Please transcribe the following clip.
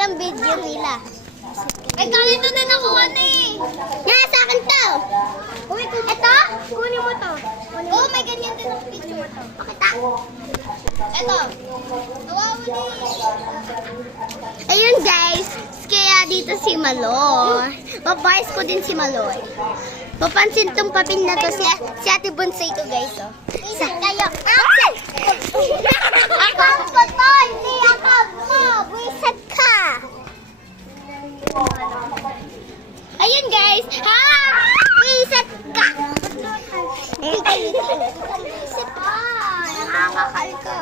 lang video nila. Ay, kaya ito na nakuha na eh. Yan, sa akin to. Ito? Kunin mo to. Oo, may ganyan din ang picture to. Pakita. Ito. Nawawali. Ayun guys, kaya dito si Maloy. Papayas ko din si Maloy. Papansin tong papin na to si Ate Bonsai to guys. Oh. Isa kayo. Ay! Akam ko to, hindi akam mo. Buisit ka. Ayun guys. Ha! Buisit ka. Buisit ka. Nakakakal ka.